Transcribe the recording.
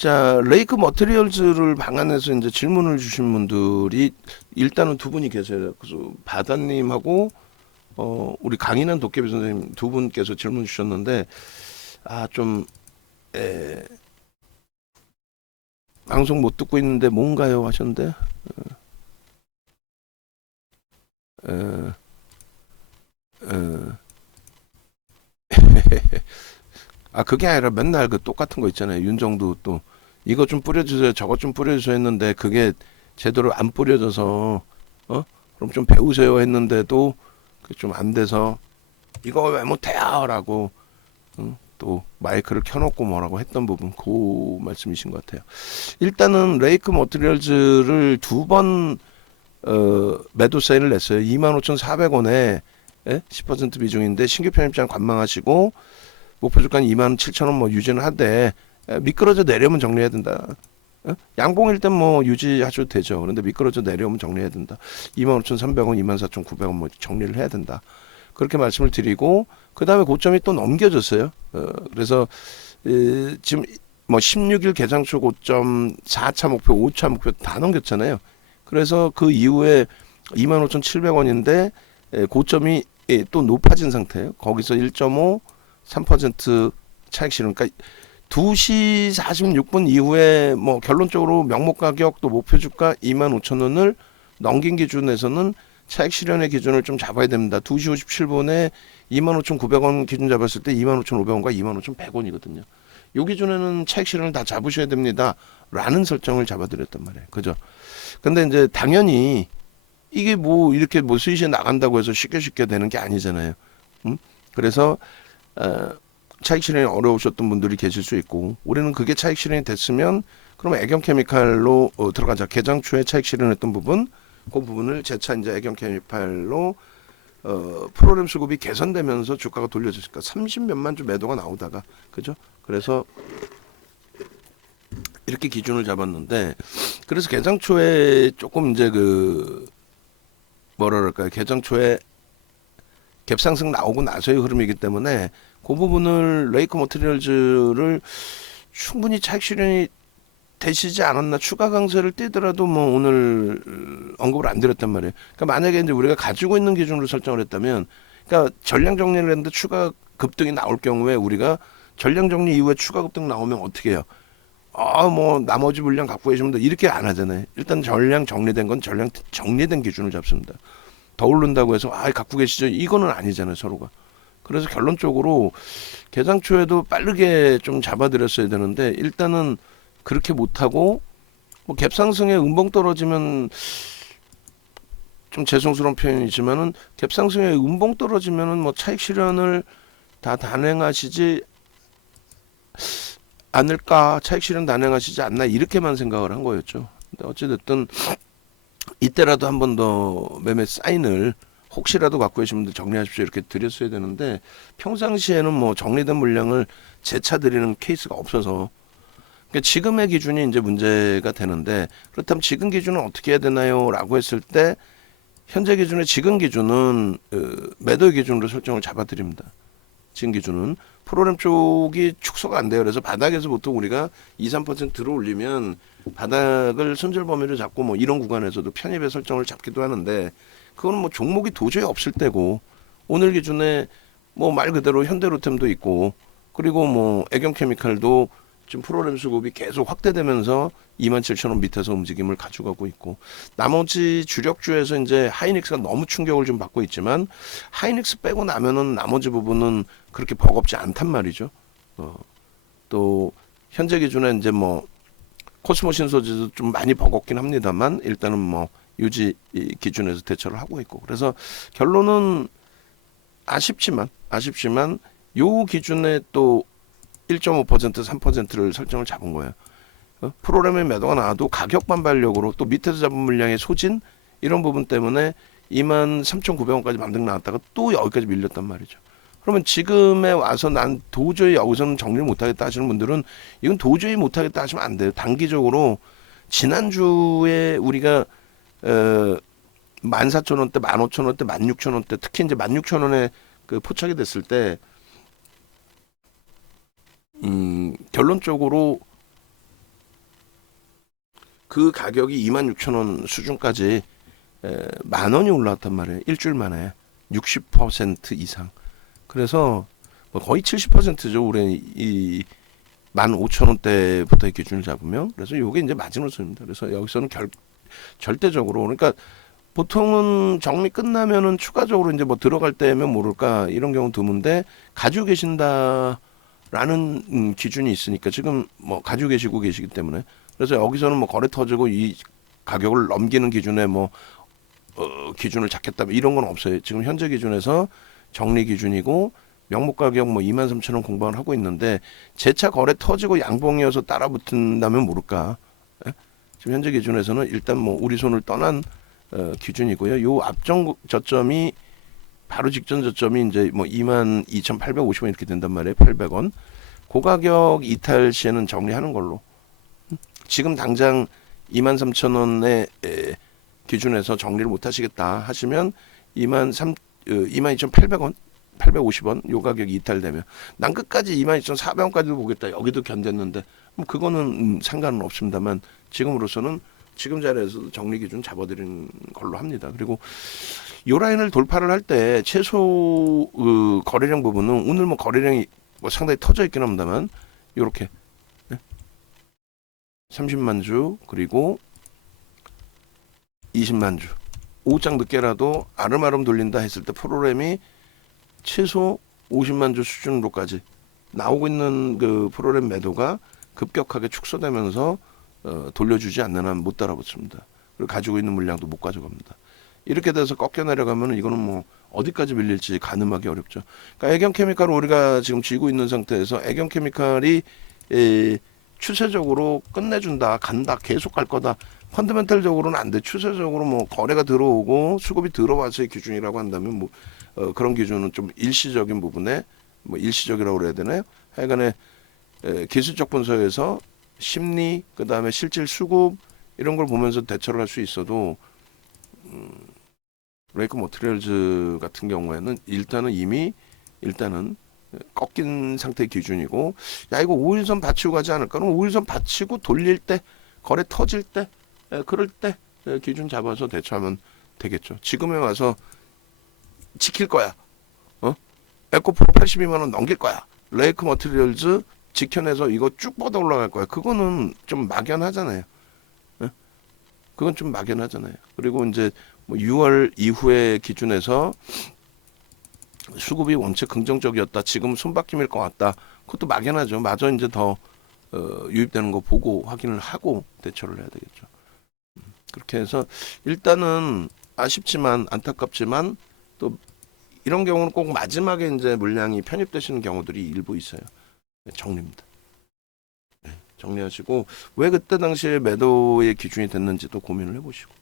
자, 레이크 머테리얼즈를 방안해서 이제 질문을 주신 분들이 일단은 두 분이 계세요. 그래서 바다님하고 어 우리 강인한 도깨비 선생님 두 분께서 질문 주셨는데 아 좀 에, 방송 못 듣고 있는데 뭔가요 하셨는데 어, 어, 어. 아 그게 아니라 맨날 그 똑같은 거 있잖아요 윤정도 또 이거 좀 뿌려주세요 저거 좀 뿌려주세요 했는데 그게 제대로 안 뿌려져서 어 그럼 좀 배우세요 했는데도 좀 안 돼서 이거 왜 못해요라고 응? 또 마이크를 켜놓고 뭐라고 했던 부분 그 말씀이신 것 같아요 일단은 레이크 머티리얼즈를 두번 어, 매도 세일을 냈어요 25,400원에 예? 10% 비중인데 신규 편입장 관망하시고 목표 주가는 2만 7천 원뭐 유지는 하되 에, 미끄러져 내려오면 정리해야 된다. 어? 양봉일 땐 뭐 유지하셔도 되죠. 그런데 미끄러져 내려오면 정리해야 된다. 2만 5,300원, 2만 4,900원 뭐 정리를 해야 된다. 그렇게 말씀을 드리고 그 다음에 고점이 또 넘겨졌어요. 어, 그래서 에, 지금 뭐 16일 개장 초 고점 4차 목표, 5차 목표 다 넘겼잖아요. 그래서 그 이후에 25,700원인데 고점이 예, 또 높아진 상태예요. 거기서 1.5 3% 차익 실현. 그러니까 2시 46분 이후에 뭐 결론적으로 명목 가격 또 목표 주가 2만 5천 원을 넘긴 기준에서는 차익 실현의 기준을 좀 잡아야 됩니다. 2시 57분에 2만 5,900원 기준 잡았을 때 2만 5,500원과 2만 5,100원이거든요. 요 기준에는 차익 실현을 다 잡으셔야 됩니다. 라는 설정을 잡아드렸단 말이에요. 그죠? 근데 이제 당연히 이게 뭐 이렇게 뭐 수익이 나간다고 해서 쉽게 쉽게 되는 게 아니잖아요. 음? 그래서 어, 차익 실현이 어려우셨던 분들이 계실 수 있고 올해는 그게 차익 실현이 됐으면 그럼 애경 케미칼로 어, 들어가자. 개장 초에 차익 실현했던 부분 그 부분을 재차 이제 애경 케미칼로 어, 프로그램 수급이 개선되면서 주가가 돌려졌을까 30 몇만 주 매도가 나오다가 그죠? 그래서 이렇게 기준을 잡았는데 그래서 개장 초에 조금 이제 그 뭐라 그럴까요? 개장 초에 갭상승 나오고 나서의 흐름이기 때문에 그 부분을 레이크 머티리얼즈를 충분히 차익 실현이 되시지 않았나 추가 강세를 띄더라도 뭐 오늘 언급을 안 드렸단 말이에요. 그러니까 만약에 이제 우리가 가지고 있는 기준으로 설정을 했다면 그러니까 전량 정리를 했는데 추가 급등이 나올 경우에 우리가 전량 정리 이후에 추가 급등 나오면 어떻게 해요? 아, 뭐 나머지 물량 갖고 계시면 돼. 이렇게 안 하잖아요. 일단 전량 정리된 건 전량 정리된 기준을 잡습니다. 더 오른다고 해서 아, 갖고 계시죠. 이거는 아니잖아요, 서로가. 그래서 결론적으로 개장 초에도 빠르게 좀 잡아드렸어야 되는데 일단은 그렇게 못하고 뭐 갭상승에 음봉 떨어지면 좀 죄송스러운 표현이지만은 갭상승에 음봉 떨어지면은 뭐 차익 실현을 다 단행하시지 않을까 차익 실현 단행하시지 않나 이렇게만 생각을 한 거였죠. 근데 어찌됐든 이때라도 한 번 더 매매 사인을 혹시라도 갖고 계신 분들 정리하십시오 이렇게 드렸어야 되는데 평상시에는 뭐 정리된 물량을 재차 드리는 케이스가 없어서 그러니까 지금의 기준이 이제 문제가 되는데 그렇다면 지금 기준은 어떻게 해야 되나요?라고 했을 때 현재 기준의 지금 기준은 그 매도 기준으로 설정을 잡아드립니다. 지금 기준은 프로그램 쪽이 축소가 안 돼요. 그래서 바닥에서 보통 우리가 2, 3% 들어올리면 바닥을 손절 범위를 잡고 뭐 이런 구간에서도 편입의 설정을 잡기도 하는데 그거는 뭐 종목이 도저히 없을 때고 오늘 기준에 뭐 말 그대로 현대로템도 있고 그리고 뭐 애경케미칼도 지금 프로그램 수급이 계속 확대되면서 27,000원 밑에서 움직임을 가져가고 있고 나머지 주력주에서 이제 하이닉스가 너무 충격을 좀 받고 있지만 하이닉스 빼고 나면은 나머지 부분은 그렇게 버겁지 않단 말이죠. 어, 또 현재 기준에 이제 뭐 코스모 신소지도 좀 많이 버겁긴 합니다만 일단은 뭐 유지 이 기준에서 대처를 하고 있고 그래서 결론은 아쉽지만 아쉽지만 요 기준에 또 1.5% 3%를 설정을 잡은 거예요. 어? 프로그램의 매도가 나와도 가격 반발력으로 또 밑에서 잡은 물량의 소진 이런 부분 때문에 2만 3,900원까지 만등 나왔다가 또 여기까지 밀렸단 말이죠. 그러면 지금에 와서 난 도저히 여기서는 정리를 못하겠다 하시는 분들은 이건 도저히 못하겠다 하시면 안 돼요. 단기적으로 지난주에 우리가 어, 14,000원대, 15,000원대, 16,000원대 특히 이제 16,000원에 그 포착이 됐을 때 음, 결론적으로 그 가격이 26,000원 수준까지 에, 만 원이 올라왔단 말이에요. 일주일 만에 60% 이상. 그래서 뭐 거의 70%죠. 올해 이 15,000원대부터 의 기준을 잡으면 그래서 요게 이제 마지노선입니다. 그래서 여기서는 결, 절대적으로 그러니까 보통은 정리 끝나면은 추가적으로 이제 뭐 들어갈 때면 모를까 이런 경우 드문데 가지고 계신다라는 음, 기준이 있으니까 지금 뭐 가지고 계시고 계시기 때문에 그래서 여기서는 뭐 거래 터지고 이 가격을 넘기는 기준에 뭐 어, 기준을 잡겠다 뭐 이런 건 없어요. 지금 현재 기준에서 정리 기준이고 명목 가격 뭐 2만 3천 원 공방을 하고 있는데 재차 거래 터지고 양봉이어서 따라붙는다면 모를까. 예? 지금 현재 기준에서는 일단 뭐 우리 손을 떠난 어, 기준이고요. 요 앞정 저점이 바로 직전 저점이 이제 뭐 2만 2,850원 이렇게 된단 말이에요. 800원. 고 가격 이탈 시에는 정리하는 걸로. 음? 지금 당장 2만 3천 원의 에, 기준에서 정리를 못 하시겠다 하시면 2만 3 2만 2,800원 850원 요 가격이 이탈되면 난 끝까지 22,400원까지도 보겠다 여기도 견뎠는데 뭐 그거는 음, 상관은 없습니다만 지금으로서는 지금 자리에서도 정리 기준 잡아드리는 걸로 합니다. 그리고 요 라인을 돌파를 할 때 최소 그 거래량 부분은 오늘 뭐 거래량이 뭐 상당히 터져 있긴 합니다만 요렇게 네? 30만 주 그리고 20만 주 5장 늦게라도 아름아름 돌린다 했을 때 프로그램이 최소 50만 주 수준으로까지 나오고 있는 그 프로그램 매도가 급격하게 축소되면서 어, 돌려주지 않는 한 못 따라붙습니다. 그리고 가지고 있는 물량도 못 가져갑니다. 이렇게 돼서 꺾여 내려가면 이거는 뭐 어디까지 밀릴지 가늠하기 어렵죠. 그러니까 애경 케미칼을 우리가 지금 쥐고 있는 상태에서 애경 케미칼이 에, 추세적으로 끝내준다, 간다, 계속 갈 거다. 펀드멘탈적으로는 안 돼. 추세적으로 뭐 거래가 들어오고 수급이 들어와서의 기준이라고 한다면 뭐 어, 그런 기준은 좀 일시적인 부분에 뭐 일시적이라고 그래야 되나요? 하여간에 에, 기술적 분석에서 심리 그다음에 실질 수급 이런 걸 보면서 대처를 할 수 있어도 음, 레이크 모트리얼즈 같은 경우에는 일단은 이미 일단은 꺾인 상태의 기준이고 야 이거 5일선 받치고 가지 않을까? 그럼 5일선 받치고 돌릴 때 거래 터질 때 에, 그럴 때 에, 기준 잡아서 대처하면 되겠죠. 지금에 와서 지킬 거야. 어? 에코프로 82만 원 넘길 거야. 레이크 머티리얼즈 지켜내서 이거 쭉 뻗어 올라갈 거야. 그거는 좀 막연하잖아요. 예? 그건 좀 막연하잖아요. 그리고 이제 뭐 6월 이후의 기준에서 수급이 원체 긍정적이었다. 지금 손바뀜일 것 같다. 그것도 막연하죠. 마저 이제 더 어, 유입되는 거 보고 확인을 하고 대처를 해야 되겠죠. 음, 그렇게 해서 일단은 아쉽지만 안타깝지만 또 이런 경우는 꼭 마지막에 이제 물량이 편입되시는 경우들이 일부 있어요. 네, 정리입니다. 네, 정리하시고 왜 그때 당시에 매도의 기준이 됐는지도 고민을 해보시고